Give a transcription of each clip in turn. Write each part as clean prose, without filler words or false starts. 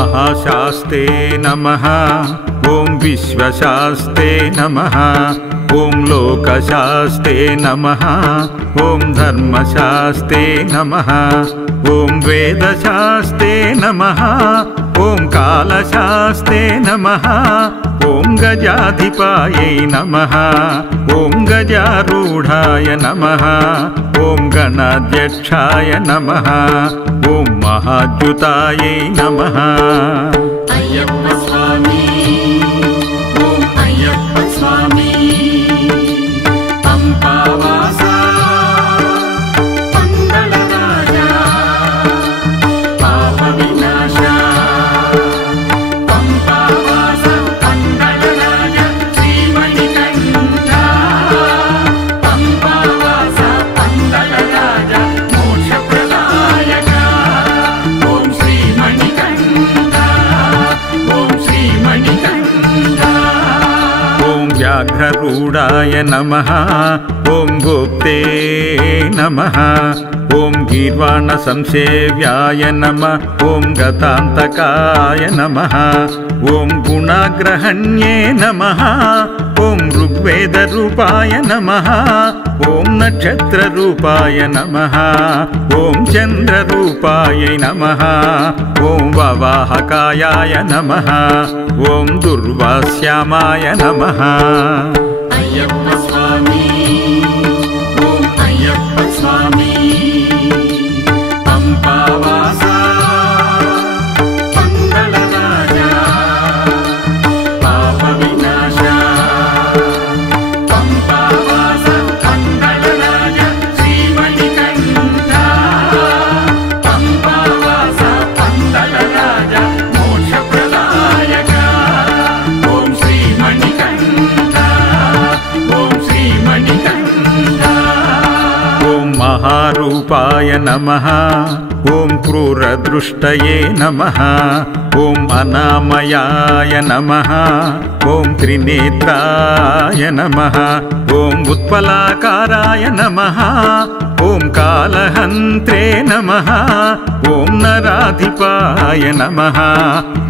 महाशास्ते नमः। ॐ विश्वशास्ते नमः। ॐ लोकशास्ते नमः। ॐ धर्मशास्ते नमः। ॐ वेदशास्ते नमः। ॐ कालशास्ते नमः। ॐ गजाधिपायै नमः। ॐ गजारूढाय नमः। ॐ गणाध्यक्षाय नमः। ॐ महाद्युतायै नमः। अय्यप्प स्वामी ॐ अय्यप्प स्वामी पंपावासा पंडलराजा पापविनाशा पंपावासा पंडलराजा श्रीमणिकण्ठा पंपावासा पंडलराजा मोक्षप्रदायका ॐ श्रीमणिकण्ठा ॐ श्रीमणिकण्ठा ॐ व्याघ्ररूढाय नमः। ॐ गोप्ते नमः। ॐ गीर्वाणसंसेव्याय नमः। ॐ गतान्तकाय नमः। ॐ गुणाग्रहण्ये नमः। ॐ ऋग्वेदरूपाय नमः। ॐ नक्षत्ररूपाय नमः। ॐ चन्द्ररूपाय नमः। ॐ ववाहकायाय नमः। ॐ दुर्वास्यामाय नमः। अय्यप्प स्वामी ॐ अय्यप्प स्वामी पंपावासा पंडलराजा पापविनाशा पंपावासा पंडलराजा श्रीमणिकण्ठा पंपावासा पंडलराजा मोक्षप्रदायका ॐ श्रीमणिकण्ठा ॐ श्रीमणिकण्ठा ॐ महारूपाय नमः। ॐ क्रूरदृष्टये नमः। ॐ अनामयाय नमः। ॐ त्रिनेत्राय नमः। ॐ उत्पलाकाराय नमः। ॐ कालहन्त्रे नमः। ॐ नराधिपाय नमः।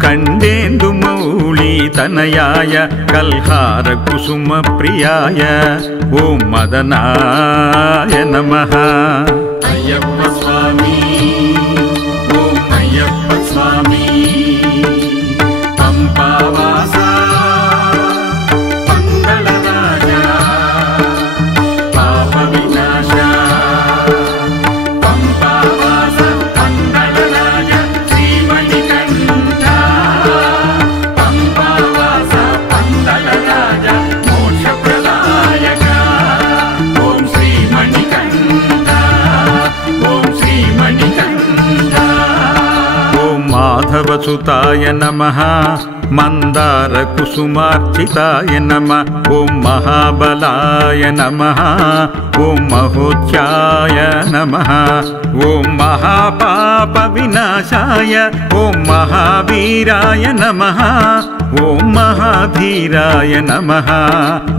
कण्डेन्दुमौलितनयाय कल्हारकुसुमप्रियाय ॐ मदनाय नमः। अय्यप्प स्वामी ॐ अय्यप्प स्वामी पंपावासा पंडलराजा पापविनाशा पंपावासा पंडलराजा श्रीमणिकण्ठा पंपावासा पंडलराजा मोक्षप्रदायका ॐ श्रीमणिकण्ठा ॐ श्रीमणिकण्ठा ॐ माधवसुताय नमः। मन्दारकुसुमार्चिताय नमः। ॐ महाबलाय नमः। ॐ महोच्चाय नमः। ॐ महापापविनाशाय ॐ महावीराय नमः। ॐ महाधीराय नमः।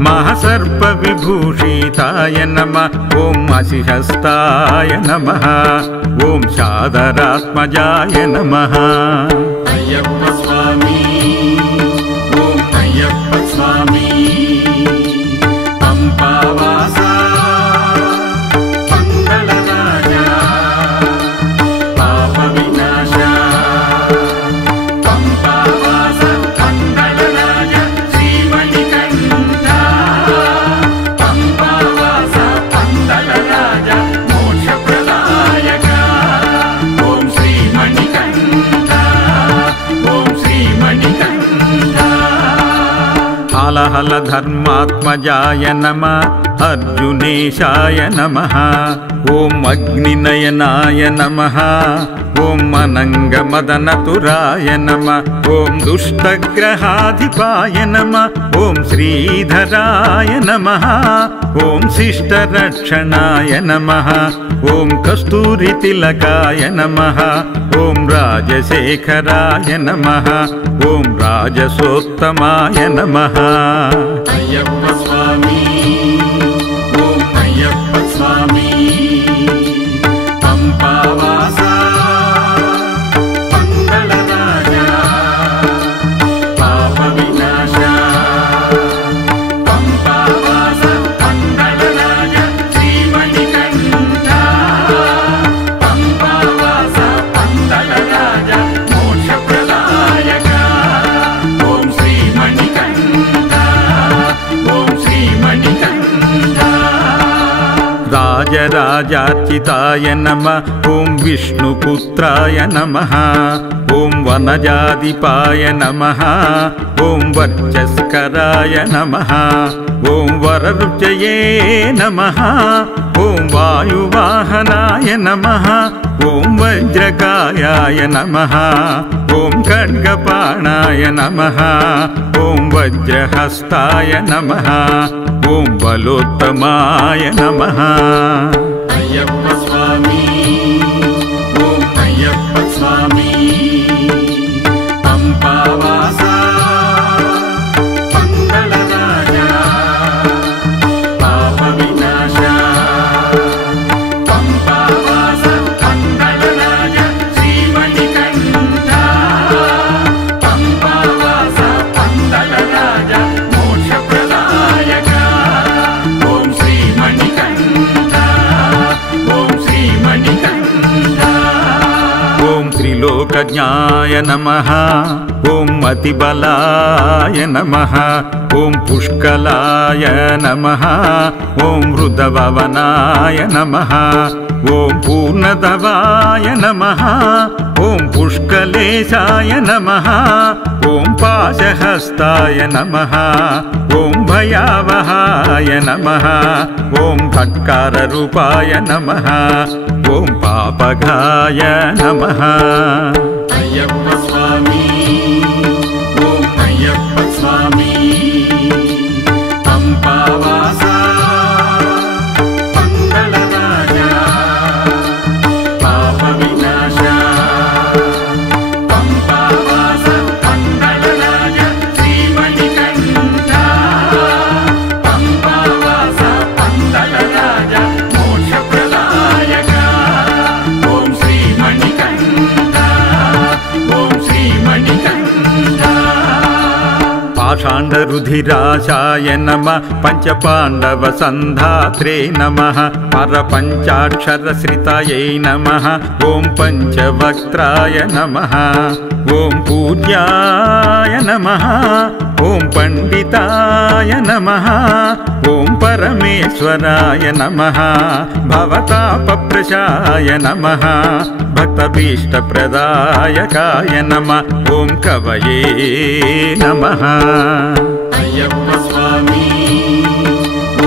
महासर्पविभूषिताय नमः। ॐ असिहस्ताय नमः। ॐ शादरात्मजाय नमः। अय्यप्प स्वामी ॐ अय्यप्प स्वामी पंपावासा पंडलराजा पापविनाशा पंपावासा पंडलराजा श्रीमणिकण्ठा पंपावासा पंडलराजा मोक्षप्रदायका ॐ श्रीमणिकण्ठा ॐ श्रीमणिकण्ठा हलहल धर्मात्मजाय नमः। अर्जुनेशाय नमः। ॐ अग्निनयनाय नमः। ॐ अनङ्गमदनतुराय नमः। ॐ दुष्टग्रहाधिपाय नमः। ॐ श्रीधराय नमः। ॐ शिष्टरक्षणाय नमः। ॐ कस्तूरितिलकाय नमः। ॐ राजशेखराय नमः। ॐ राजसोत्तमाय नमः। अय्यप्प स्वामी ॐ अय्यप्प स्वामी पंपावासा पंडलराजा वाराजार्चिताय नमः ॐ विष्णुपुत्राय नमः ॐ वनजाधिपाय नमः ॐ वर्चस्कराय नमः ॐ वररुचये नमः ॐ वायुवाहनाय नमः ॐ वज्रकायाय नमः ॐ खड्गपाणाय नमः ॐ वज्रहस्ताय नमः ॐ बलोत्तमाय नमः अय्यप्प स्वामी ॐ अय्यप्प स्वामी पंपावासा पंडलराजा पापविनाशा पंपावासा पंडलराजा श्रीमणिकण्ठा पंपावासा पंडलराजा मोक्षप्रदायका ॐ श्रीमणिकण्ठा ॐ श्रीमणिकण्ठा ॐ त्रिलोकज्ञाय नमः ॐ अतिबलाय नमः ॐ पुष्कलाय नमः ॐ मृदभवनाय नमः ॐ पूर्णधवाय नमः ॐ पुष्कलेशाय नमः ॐ पाशहस्ताय नमः ॐ भयावहाय नमः ॐ फट्काररूपाय नमः ॐ पापघाय नमः अय्यप्प स्वामी ॐ अय्यप्प स्वामी पंपावासा पंडलराजा पापविनाशा पंपावासा पंडलराजा श्रीमणिकण्ठा पंपावासा पंडलराजा मोक्षप्रदायका ॐ श्रीमणिकण्ठा ॐ श्रीमणिकण्ठा पाषाण्डरुधिराशाय नमः पञ्चपाण्डवसन्धात्रे नमः परपञ्चाक्षरश्रितये नमः ॐ पञ्चवक्त्राय नमः ॐ पूज्याय नमः ॐ पण्डिताय नमः ॐ परमेश्वराय नमः भवतापप्रशाय नमः भक्तभीष्टप्रदायकाय नमः ॐ कवये नमः अय्यप्प स्वामी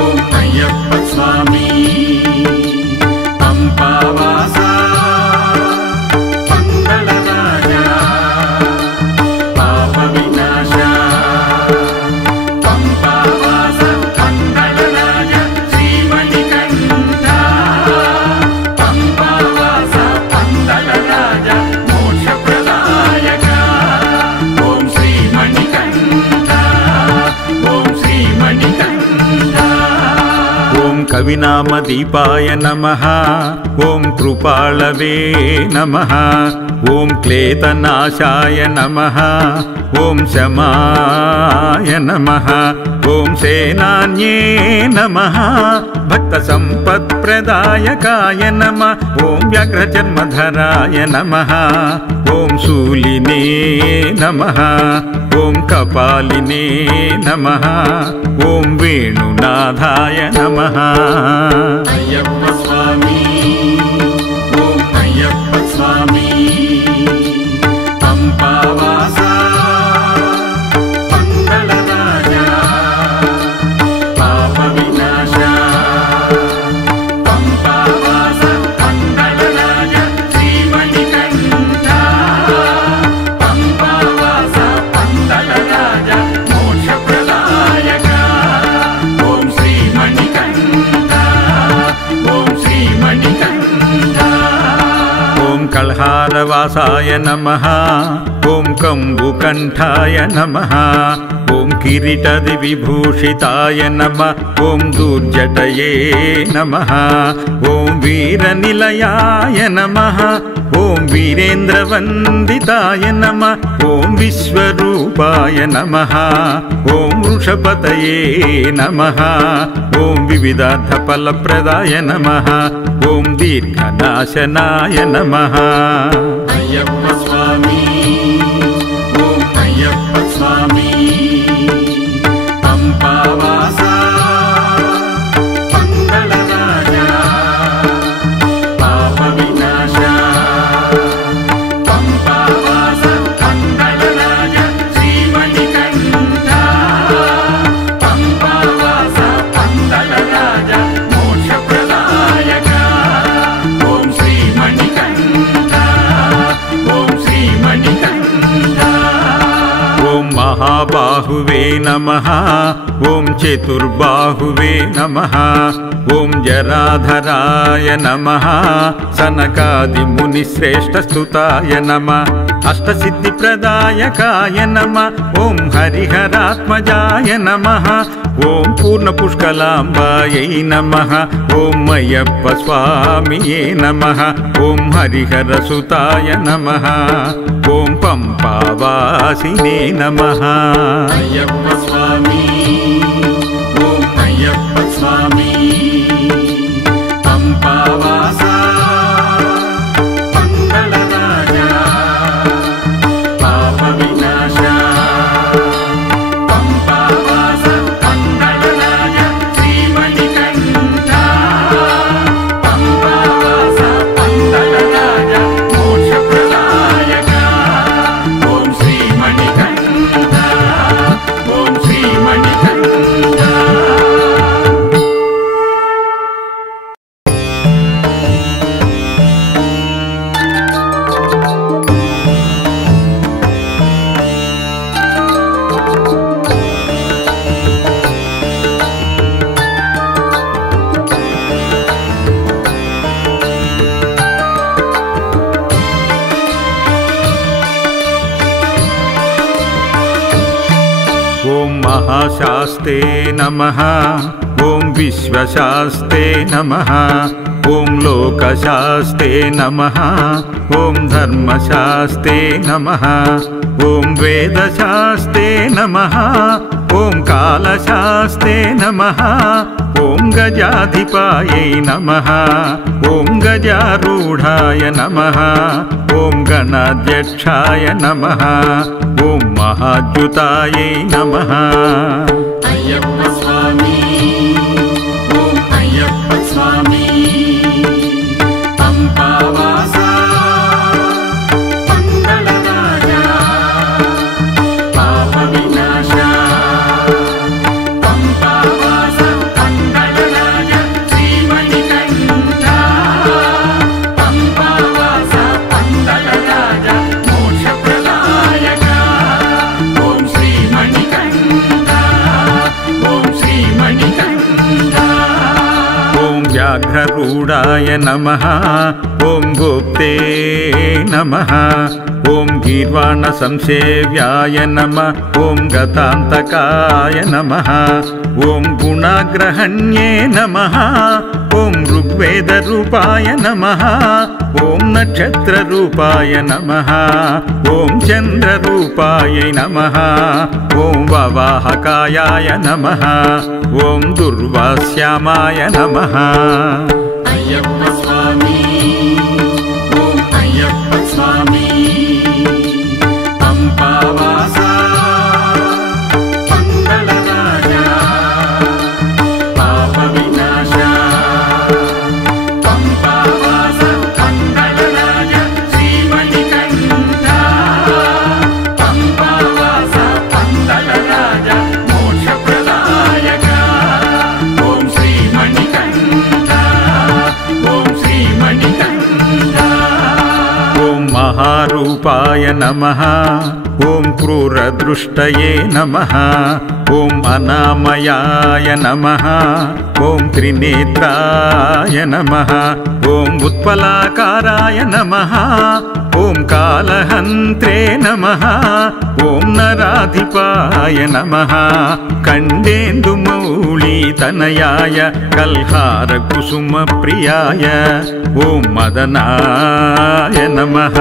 ॐ अय्यप्प स्वामी पंपावासा पंडलराजा पापविनाशा पंपावासा पंडलराजा श्रीमणिकण्ठा पंपावासा पंडलराजा मोक्षप्रदायका ॐ श्रीमणिकण्ठा ॐ श्रीमणिकण्ठा ॐ कविनामदीपाय नमः ॐ कृपाळवे नमः ॐ क्लेतनाशाय नमः ॐ शमाय नमः ॐ सेनान्ये नमः भक्तसम्पत्प्रदायकाय नमः ॐ व्याघ्रचर्मधराय नमः ॐ शूलिने नमः ॐ कपालिने नमः ॐ वेणुनाथाय नमः अय्यप्प स्वामी ॐ अय्यप्प स्वामी पंपावासा पंडलराजा पापविनाशा पंपावासा पंडलराजा श्रीमणिकण्ठा पंपावासा पंडलराजा मोक्षप्रदायका ॐ श्रीमणिकण्ठा ॐ श्रीमणिकण्ठा ॐ कल्हारवासाय नमः ॐ कम्बुकण्ठाय नमः ॐ किरीटविभूषिताय नमः ॐ दुर्जटये नमः ॐ वीरनिलयाय नमः ॐ वीरेन्द्रवन्दिताय नमः ॐ विश्वरूपाय नमः ॐ वृषपतये नमः ॐ विविधार्थफलप्रदाय नमः ॐ दीर्घनाशनाय नमः अय्यप्प स्वामी ॐ अय्यप्प स्वामी पंपावासा पंडलराजा महाबाहुवे नमः ॐ चतुर्बाहुवे नमः ॐ जराधराय नमः सनकादिमुनिश्रेष्ठस्तुताय नमः अष्टसिद्धिप्रदायकाय नमः ॐ हरिहरात्मजाय नमः ॐ पूर्णपुष्कलाम्बायै नमः ॐ अय्यप्पस्वामिये नमः ॐ हरिहरसुताय नमः ॐ पम्पावासिने नमः अय्यप्प स्वामी ॐ अय्यप्प स्वामी पम्पावासा पङ्गलराजा पापविनाशा पम्पावास पङ्गलराजा श्रीमणिकण्ठा पम्पावास पङ्गलराजा मोक्षप्रदायका ॐ श्रीमणिकण्ठा ॐ श्रीमणिकण्ठा ॐ महाशास्ते नमः ॐ विश्वशास्ते नमः ॐ लोकशास्ते नमः ॐ धर्मशास्ते नमः ॐ वेदशास्ते नमः ॐ कालशास्ते नमः ॐ गजाधिपायै नमः ॐ गजारूढाय नमः ॐ गणाध्यक्षाय नमः ॐ महाद्युतायै नमः अय्यप्प स्वामी ॐ अय्यप्प स्वामी पम्पावासा पङ्गलराजा पापविनाशा पम्पावास पङ्गलराजा श्रीमणिकण्ठा पम्पावास पङ्गलराजा मोक्षप्रदायका ॐ श्रीमणिकण्ठा ॐ श्रीमणिकण्ठा ॐ व्याघ्ररूढाय नमः ॐ गोप्ते नमः ॐ गीर्वाणसंसेव्याय नमः ॐ गतान्तकाय नमः ॐ गुणाग्रहण्ये नमः ॐ ऋग्वेदरूपाय नमः ॐ नक्षत्ररूपाय नमः ॐ चन्द्ररूपाय नमः ॐ ववाहकायाय नमः ॐ दुर्वास्यामाय नमः अय्यप्प स्वामी ॐ अय्यप्प स्वामी पम्पावासा पङ्गलराजा पापविनाशा पम्पावास पङ्गलराजा श्रीमणिकण्ठा पम्पावास पङ्गलराजा मोक्षप्रदायका ॐ श्रीमणिकण्ठा ॐ श्रीमणिकण्ठा ॐ महारूपाय नमः ॐ क्रूरदृष्टये नमः ॐ अनामयाय नमः ॐ त्रिनेत्राय नमः ॐ उत्पलाकाराय नमः ॐ कालहन्त्रे नमः ॐ नराधिपाय नमः कण्डेन्दुमौलितनयाय कल्हारकुसुमप्रियाय ॐ मदनाय नमः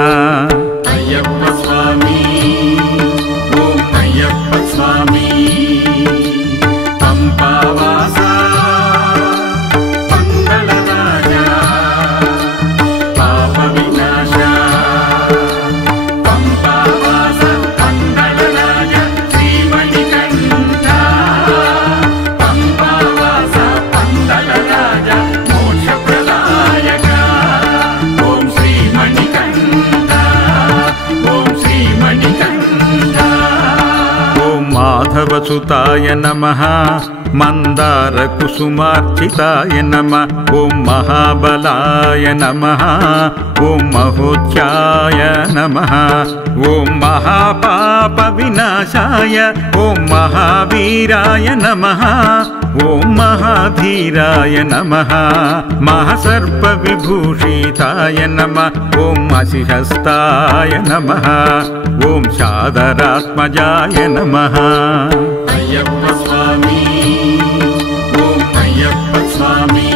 अय्यप्प स्वामी ॐ अय्यप्प स्वामी पम्पावासा पङ्गलराजा पापविनाशा पम्पावास पङ्गलराजा श्रीमणिकण्ठा पम्पावास पङ्गलराजा मोक्षप्रदायका ॐ श्रीमणिकण्ठा ॐ श्रीमणि माधवसुताय नमः मन्दारकुसुमार्चिताय नमः ॐ महाबलाय नमः ॐ महोच्चाय नमः ॐ महापापविनाशाय ॐ महावीराय नमः ॐ महाधीराय नमः महासर्पविभूषिताय नमः ॐ असिहस्ताय नमः ॐ शादरात्मजाय नमः अय्यप्प स्वामी ॐ अय्यप्प स्वामी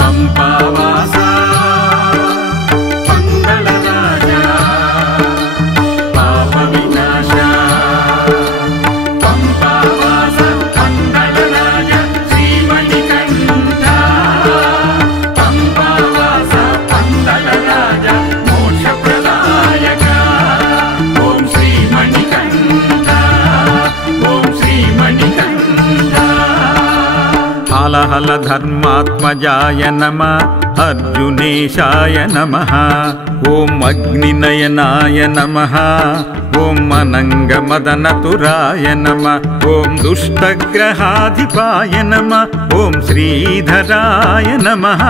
पंपावासा पंगलराजा पापविनाशा पंपावासा पंगलराजा श्रीमणिकण्ठा पंपावासा पंगलराजा मोक्षप्रदायका ॐ श्रीमणिकण्ठा ॐ श्रीमणिकण्ठा हल धर्मात्मजाय नमः अर्जुनेशाय नमः ॐ अग्निनयनाय नमः ॐ अनङ्गमदनतुराय नमः ॐ दुष्टग्रहाधिपाय नमः ॐ श्रीधराय नमः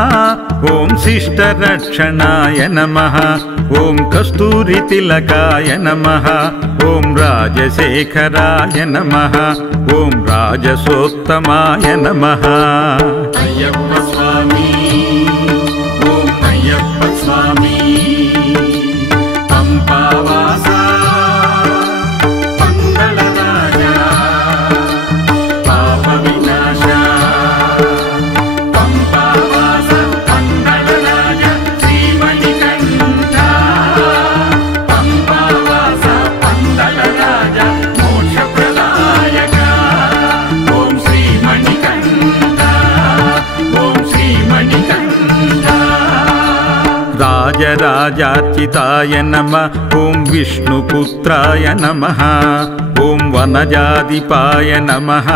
ॐ शिष्टरक्षणाय नमः ॐ कस्तूरितिलकाय नमः ॐ राजशेखराय नमः ॐ राजसोत्तमाय नमः अय्यप्प स्वामी ॐ अय्यप्प स्वामी पंपावासा पंगलराजा पापविनाशा पंपावासा पंगलराजा श्रीमणिकण्ठा पंपावासा पंगलराजा मोक्षप्रदायका ॐ श्रीमणिकण्ठा ॐ श्रीमणिकण्ठा राजराजार्चिताय नमः ॐ विष्णुपुत्राय नमः ॐ वनजाधिपाय नमः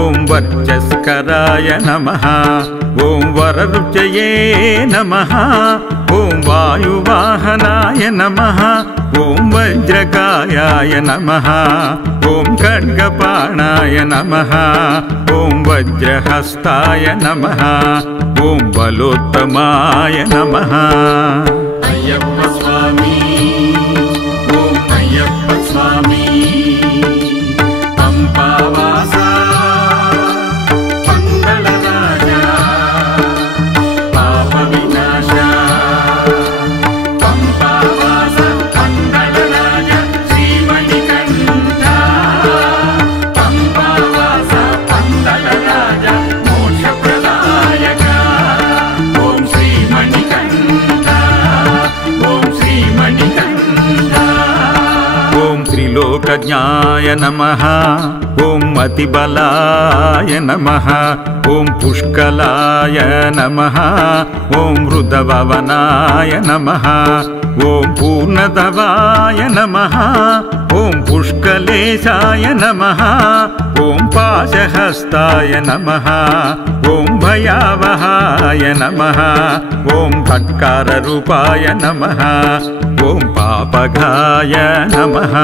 ॐ वर्चस्कराय नमः ॐ वररुचये नमः ॐ वायुवाहनाय नमः ॐ वज्रकायाय नमः ॐ खड्गपाणाय नमः ॐ वज्रहस्ताय नमः ॐ बलोत्तमाय नमः अय्यप्प स्वामी ॐ अय्यप्प स्वामी पंपावासा पंगलराजा पापविनाशा पंपावासा पंगलराजा श्रीमणिकण्ठा पंपावासा पंगलराजा मोक्षप्रदायका ॐ श्रीमणिकण्ठा ॐ श्रीमणिकण्ठा ॐ त्रिलोकज्ञाय नमः ॐ अतिबलाय नमः ॐ पुष्कलाय नमः ॐ मृदभवनाय नमः ॐ पूर्णधवाय नमः ॐ पुष्कलेशाय नमः ॐ पाशहस्ताय नमः ॐ भयावहाय नमः ॐ फट्काररूपाय नमः ॐ पापघाय नमः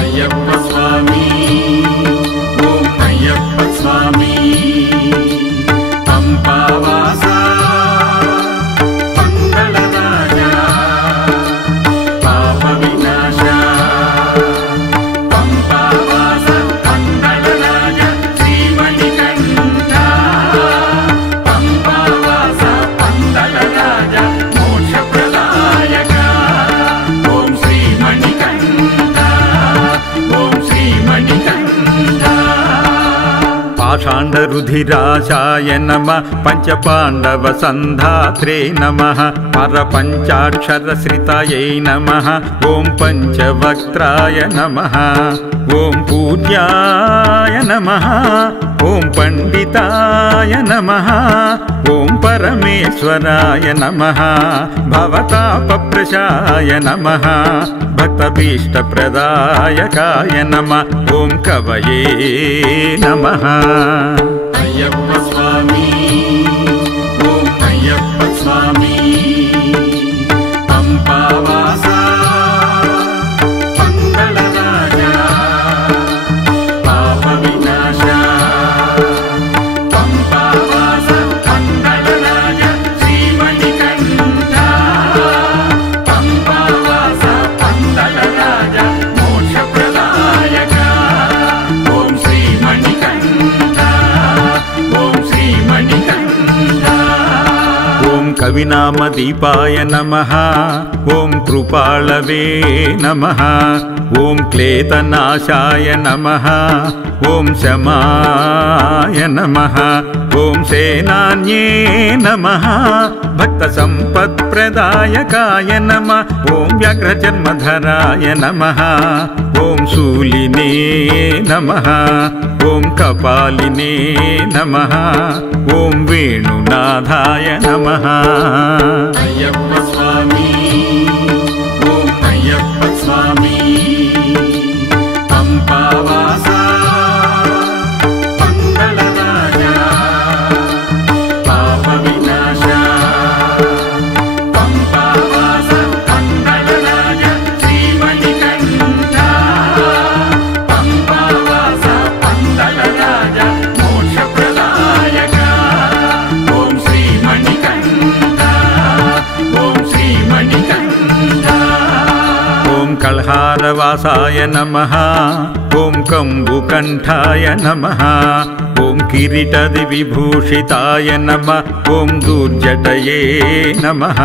अय्यप्प स्वामी ॐ अय्यप्प स्वामी पंपावासा पंगलराजा पापविनाशा पंपावासा पंगलराजा श्रीमणिकण्ठा पंपावासा पंगलराजा मोक्षप्रदायका ॐ श्रीमणिकण्ठा ॐ श्रीमणिकण्ठा पाषाण्डरुधिराशाय नमः पञ्चपाण्डवसन्धात्रे नमः परपञ्चाक्षरश्रितये नमः ॐ पञ्चवक्त्राय नमः ॐ पूज्याय नमः ॐ पण्डिताय नमः ॐ परमेश्वराय नमः भवतापप्रशाय नमः भक्तभीष्टप्रदायकाय नमः ॐ कवये नमः अय्यप्प स्वामी ॐ अय्यप्प स्वामी पंपावासा पंगलराजा कविनामदीपाय नमः ॐ कृपाळवे नमः ॐ क्लेतनाशाय नमः ॐ शमाय नमः ॐ सेनान्ये नमः भक्तसम्पत्प्रदायकाय नमः ॐ व्याघ्रजन्मधराय नमः ॐ शूलिने नमः ॐ कपालिने नमः ॐ वेणुनाथाय नमः अय्यप्प स्वामी ॐ अय्यप्प स्वामी पंपावासा पंगलराजा पापविनाशा पंपावासा पंगलराजा श्रीमणिकण्ठा पंपावासा पंगलराजा मोक्षप्रदायका ॐ श्रीमणिकण्ठा ॐ श्रीमणिकण्ठा ॐ कल्हारवासाय नमः ॐ कम्बुकण्ठाय नमः ॐ किरीटदिविभूषिताय नमः ॐ दुर्जटये नमः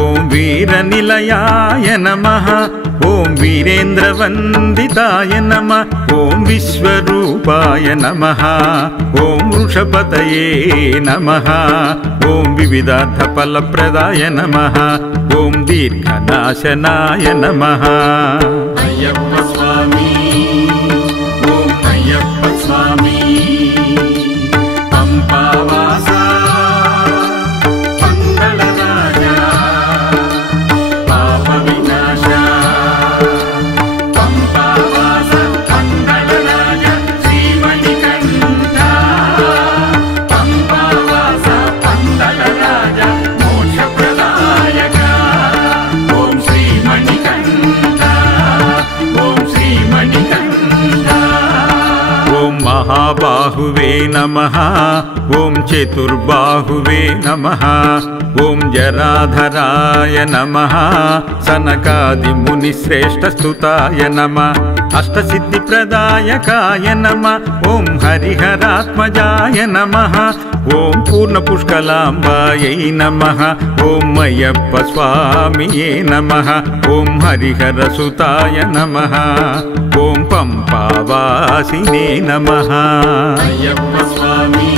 ॐ वीरनिलयाय नमः ॐ वीरेन्द्रवन्दिताय नमः ॐ विश्वरूपाय नमः ॐ वृषपतये नमः ॐ विविधार्थफलप्रदाय नमः ॐ दीर्घनाशनाय नमः अय्यप्प स्वामी ॐ अय्यप्प स्वामी पंपावासा पंगलराजा पापविनाशा पंपावासा पंगलराजा श्रीमणिकण्ठा पंपावासा पंगलराजा मोक्षप्रदायका ॐ श्रीमणिकण्ठा ॐ श्रीमणिकण्ठा ॐ महाबाहुवे नमः ॐ चतुर्बाहुवे नमः ॐ जराधराय नमः सनकादिमुनिश्रेष्ठस्तुताय नमः अष्टसिद्धिप्रदायकाय नमः ॐ हरिहरात्मजाय नमः ॐ पूर्णपुष्कलाम्बायै नमः ॐ अय्यप्प स्वामिये नमः ॐ हरिहरसुताय नमः ॐ पम्पावासिने नमः अय्यप्प स्वामी